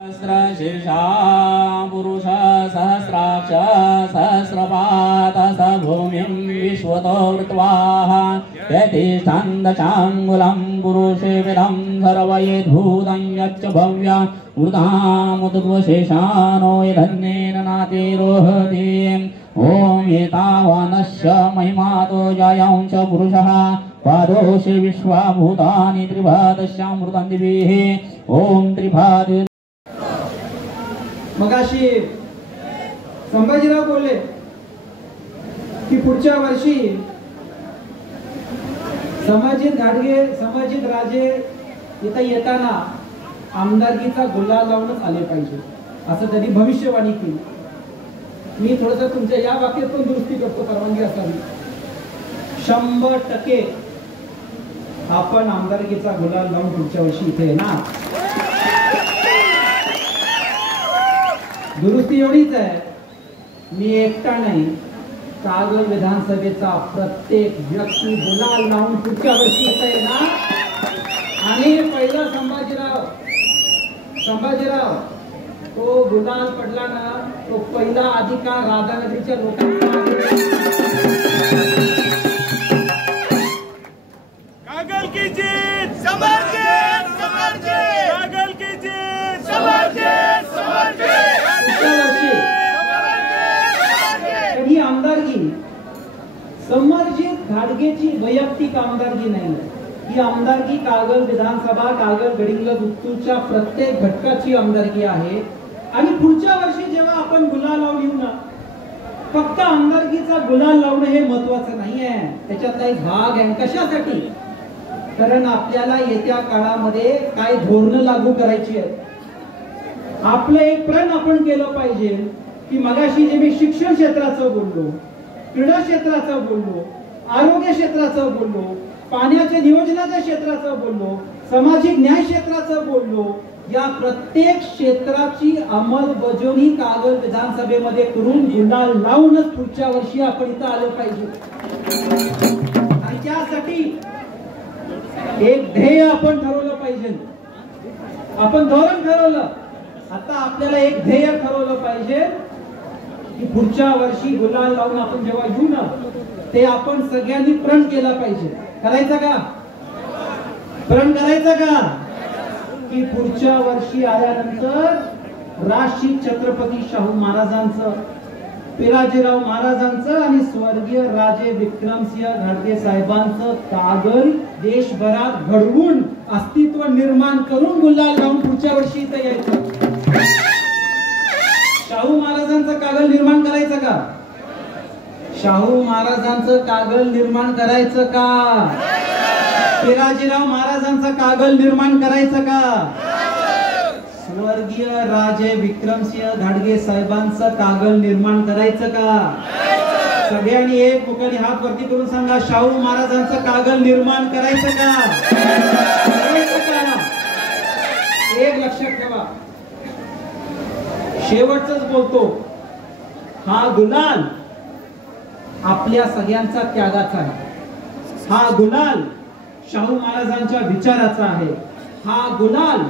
सहस्रशीर्षा पुरुष सहस्राक्ष सहस्रपाद स भूमिं विश्वतो वृत्वाः यतिष्ठन्दचाङ्गुलं पुरुषे विदं सर्वयेद्भूतं यच्च भव्या वृतामुद्वशेषानो यधन्येन नातिरोहति ॐ एतावानस्य महिमातो जायांश पुरुषः पादोषे विश्वाभूतानि त्रिभादस्यामृतं दिभिः ॐ त्रिभाद। मगाशी संभाजीराव बोलले की पुढच्या वर्षी संभाजीत घाटगे संभाजीत राजे इथं येताना आमदारकीचा गुलाल लावूनच आले पाहिजे असं त्यांनी भविष्यवाणी केली। मी थोडंसं तुमच्या या वाक्यात पण दुरुस्ती करतो, परवानगी असावी। 100% आपण आमदारकीचा गुलाल लावून पुढच्या वर्षी इथे येणार। दुरुस्ती एवढीच आहे, मी एकटा नाही, कागल विधानसभेचा प्रत्येक व्यक्ती गुलाल लावून पुढच्या वर्षी इथे येणार। आणि पहिला संभाजीराव तो गुलाल पडला ना, तो पहिला अधिकार राधानगरीच्या लोकांना। कागल की जीत समर्जित समर्जित, कागल की जीत समर्जित समर्जित। ही आमदारकी समर्जित घाटगेची वैयक्तिक आमदारकी नाही, ही आमदारकी कागल विधानसभा कागल गडिंग्लज उत्तूरच्या प्रत्येक घटकाची आमदारकी आहे। आणि पुढच्या वर्षी जेव्हा आपण गुलाल लावून येऊ ना, फक्त आमदारकीचा गुलाल लावणं हे महत्वाचं नाहीये, त्याच्यातला एक भाग आहे। कशासाठी? कारण आपल्याला येत्या काळामध्ये काय धोरणं लागू करायची आहेत। आपलं एक प्रण आपण केलं पाहिजे की मगाशी जे मी शिक्षण क्षेत्राचं बोललो, क्रीडा क्षेत्राचं बोललो, आरोग्य क्षेत्राचं बोललो, पाण्याच्या नियोजनाच्या क्षेत्राचं बोललो, सामाजिक न्याय क्षेत्राचं बोललो, या प्रत्येक क्षेत्राची अंमलबजावणी कागल विधानसभेमध्ये करून गुलाल लावूनच पुढच्या वर्षी आपण इथं आलं पाहिजे। आणि त्यासाठी एक ध्येय आपण ठरवलं पाहिजे, आपण धोरण ठरवलं। आता आपल्याला एक ध्येय ठरवलं पाहिजे की पुढच्या वर्षी गुलाल लावून आपण जेव्हा येऊ ना, ते आपण सगळ्यांनी प्रण केलं पाहिजे। करायचं का? प्रण करायचं का? की पुढच्या वर्षी आल्यानंतर राष्ट्रीय छत्रपती शाहू महाराजांचं, पिलाजीराव महाराजांचं आणि स्वर्गीय राजे विक्रमसिंह घाटगे साहेबांचं कागल देशभरात घडवून अस्तित्व निर्माण करून गुलाल लावून पुढच्या वर्षी इथं यायचं। शाहू महाराजांचं कागल निर्माण करायचं का? शाहू महाराजांचं कागल निर्माण करायचं का? पिलाजीराव महाराजांचं कागल निर्माण करायचं का? स्वर्गीय राजे विक्रमसिंह घाटगे साहेबांचं कागल निर्माण करायचं का? सगळ्यांनी एक मुखाने हात वरती करून सांगा, शाहू महाराजांचं कागल निर्माण करायचं का? एक लक्षात ठेवा, शेवटच बोलतो, हा गुलाल आपल्या सगळ्यांचा त्यागाचा आहे। हा गुलाल शाहू महाराजांच्या विचाराचा आहे। हा गुलाल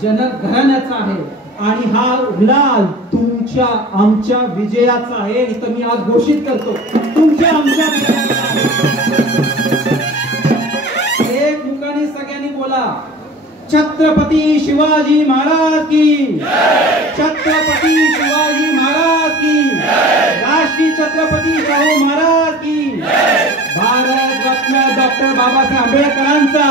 जनक घराण्याचा आहे आणि हा गुलाल तुमच्या आमच्या विजयाचा आहे। इथं मी आज घोषित करतो, तुमच्या आमच्या विजयाचा आहे। एक मुखाने सगळ्यांनी बोला, छत्रपती शिवाजी महाराज की, छत्रपती शिवाजी महाराज की, राष्ट्रीय छत्रपती शाहू महाराज की, भारत रत्न डॉक्टर बाबासाहेब आंबेडकरांचा